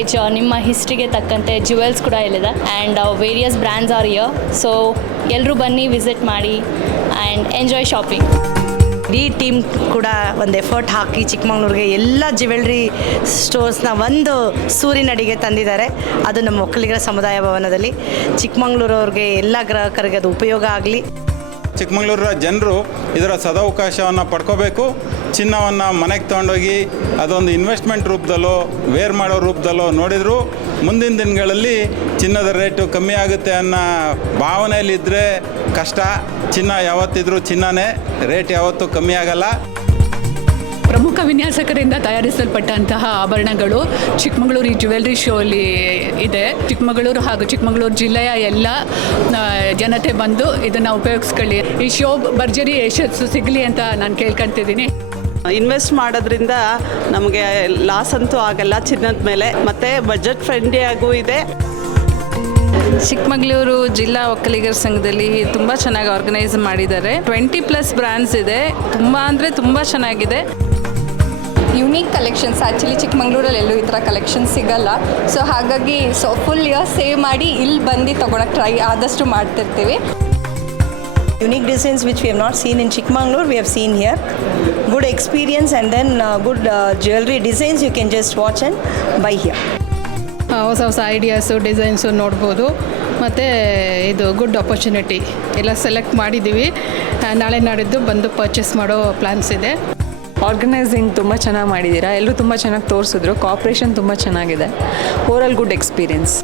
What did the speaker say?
Vintage ನಿಮ್ಮ ಹಿಸ್ಟ್ರಿಗೆ ತಕ್ಕಂತೆ jewels ಕೂಡ ಇಲ್ಲಿದೆ and various brands are here. So ಎಲ್ಲರೂ ಬನ್ನಿ, ವಿಸಿಟ್ ಮಾಡಿ ಆ್ಯಂಡ್ ಎಂಜಾಯ್ ಶಾಪಿಂಗ್. ಇಡೀ ಟೀಮ್ ಕೂಡ ಒಂದು ಎಫರ್ಟ್ ಹಾಕಿ ಚಿಕ್ಕಮಂಗ್ಳೂರಿಗೆ ಎಲ್ಲ ಜ್ಯುವೆಲ್ರಿ ಸ್ಟೋರ್ಸ್ನ ಒಂದು ಸೂರಿನಡಿಗೆ ತಂದಿದ್ದಾರೆ. ಅದು ನಮ್ಮ ಒಕ್ಕಲಿಗರ ಸಮುದಾಯ ಭವನದಲ್ಲಿ. ಚಿಕ್ಕಮಂಗ್ಳೂರವ್ರಿಗೆ ಎಲ್ಲ ಗ್ರಾಹಕರಿಗೆ ಅದು ಉಪಯೋಗ ಆಗಲಿ. ಚಿಕ್ಕಮಂಗ್ಳೂರ ಜನರು ಇದರ ಸದವಕಾಶವನ್ನು ಪಡ್ಕೋಬೇಕು. ಚಿನ್ನವನ್ನು ಮನೆಗೆ ತೊಗೊಂಡೋಗಿ ಅದೊಂದು ಇನ್ವೆಸ್ಟ್ಮೆಂಟ್ ರೂಪದಲ್ಲೋ ವೇರ್ ಮಾಡೋ ರೂಪದಲ್ಲೋ ನೋಡಿದ್ರು ಮುಂದಿನ ದಿನಗಳಲ್ಲಿ ಚಿನ್ನದ ರೇಟು ಕಮ್ಮಿ ಆಗುತ್ತೆ ಅನ್ನೋ ಭಾವನೆಯಲ್ಲಿದ್ದರೆ ಕಷ್ಟ. ಚಿನ್ನ ಯಾವತ್ತಿದ್ರೂ ಚಿನ್ನನೇ, ರೇಟ್ ಯಾವತ್ತೂ ಕಮ್ಮಿ ಆಗಲ್ಲ. ಪ್ರಮುಖ ವಿನ್ಯಾಸಕರಿಂದ ತಯಾರಿಸಲ್ಪಟ್ಟಂತಹ ಆಭರಣಗಳು ಚಿಕ್ಕಮಗಳೂರು ಜ್ಯುವೆಲ್ರಿ ಶೋಲಿ ಇದೆ. ಚಿಕ್ಕಮಗಳೂರು ಹಾಗೂ ಚಿಕ್ಕಮಗಳೂರು ಜಿಲ್ಲೆಯ ಎಲ್ಲ ಜನತೆ ಬಂದು ಇದನ್ನು ಉಪಯೋಗಿಸ್ಕೊಳ್ಳಿ. ಈ ಶೋ ಭರ್ಜರಿ ಯಶಸ್ಸು ಸಿಗಲಿ ಅಂತ ನಾನು ಕೇಳ್ಕೊಳ್ತಿದ್ದೀನಿ. ಇನ್ವೆಸ್ಟ್ ಮಾಡೋದ್ರಿಂದ ನಮಗೆ ಲಾಸ್ ಅಂತೂ ಆಗಲ್ಲ ಚಿನ್ನದ ಮೇಲೆ, ಮತ್ತು ಬಜೆಟ್ ಫ್ರೆಂಡ್ಲಿ ಆಗೂ ಇದೆ. ಚಿಕ್ಕಮಗಳೂರು ಜಿಲ್ಲಾ ಒಕ್ಕಲಿಗರ ಸಂಘದಲ್ಲಿ ತುಂಬ ಚೆನ್ನಾಗಿ ಆರ್ಗನೈಸ್ ಮಾಡಿದ್ದಾರೆ. 20+ ಬ್ರ್ಯಾಂಡ್ಸ್ ಇದೆ. ತುಂಬ ಅಂದರೆ ತುಂಬ ಚೆನ್ನಾಗಿದೆ. ಯುನೀಕ್ ಕಲೆಕ್ಷನ್ಸ್ ಆ್ಯಕ್ಚುಲಿ ಚಿಕ್ಕಮಂಗ್ಳೂರಲ್ಲಿ ಎಲ್ಲೂ ಈ ಥರ ಕಲೆಕ್ಷನ್ ಸಿಗಲ್ಲ. ಸೊ ಹಾಗಾಗಿ ಫುಲ್ ಇಯರ್ ಸೇವ್ ಮಾಡಿ ಇಲ್ಲಿ ಬಂದು ತೊಗೊಳಕ್ಕೆ ಟ್ರೈ ಆದಷ್ಟು ಮಾಡ್ತಿರ್ತೀವಿ. Unique designs which we have not seen in Chikmagalur, we have seen here. Good experience and then good jewelry designs you can just watch and buy here. ಹೊಸ ಹೊಸ ideas designs ನೋಡ್ಬೋದು. ಮತ್ತು ಇದು ಗುಡ್ ಆಪರ್ಚುನಿಟಿ ಎಲ್ಲ select ಮಾಡಿದ್ದೀವಿ. ನಾಳೆ ನಾಡಿದ್ದು ಬಂದು ಪರ್ಚೇಸ್ ಮಾಡೋ ಪ್ಲ್ಯಾನ್ಸ್ ಇದೆ. ಆರ್ಗನೈಸಿಂಗ್ ತುಂಬ ಚೆನ್ನಾಗಿ ಮಾಡಿದ್ದೀರಾ. ಎಲ್ಲರೂ ತುಂಬ ಚೆನ್ನಾಗಿ ತೋರಿಸಿದ್ರು. ಕೋಆಪ್ರೇಷನ್ ತುಂಬ ಚೆನ್ನಾಗಿದೆ. Overall good experience.